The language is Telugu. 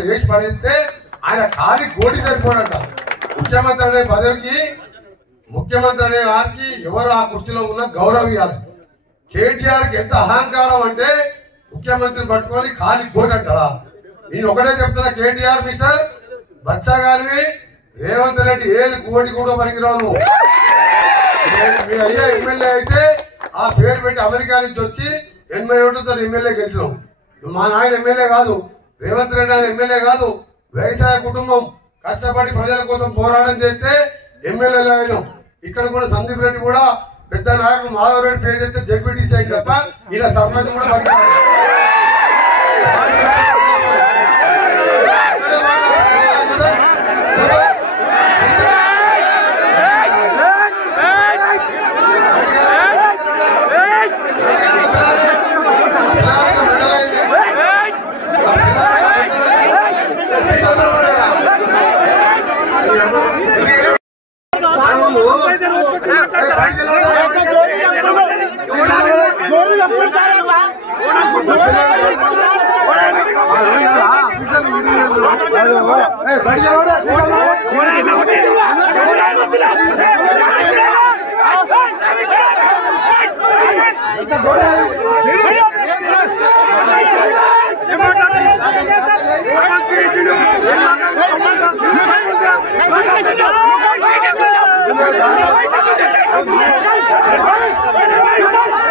లోపల వేసి పడేస్తే ఆయన ఖాళీ గోడి సరిపోడంట. ముఖ్యమంత్రి అనే పదవికి ముఖ్యమంత్రి అనే వారికి ఎవరు ఆ కుర్చీలో ఉన్న గౌరవం ఇవ్వాలి. కేటీఆర్ కి ఎంత అహంకారం అంటే ముఖ్యమంత్రి పట్టుకొని ఖాళీ గోడి అంటాడా? నేను ఒకటే చెప్తున్నా, కేటీఆర్ మిస్టర్ బచ్చాగాలివి రేవంత్ రెడ్డి ఏది కోటి కూడా పనికిరావు. మీ అయ్యా ఎమ్మెల్యే అయితే ఆ పేరు పెట్టి అమెరికా నుంచి వచ్చి 80 ఓట్లతో ఎమ్మెల్యే గెలిచినాం. మా నాయన ఎమ్మెల్యే కాదు, రేవంత్ రెడ్డి ఆయన ఎమ్మెల్యే కాదు. వ్యవసాయ కుటుంబం కష్టపడి ప్రజల కోసం పోరాటం చేస్తే ఎమ్మెల్యేలు అయినాం. ఇక్కడ కూడా సందీప్ రెడ్డి కూడా పెద్ద నాయకుడు మాధవ్ రెడ్డి పేరు చేస్తే జడ్పీటీసీ అయింది తప్ప ఇలా సర్పంచ్ కూడా Hey!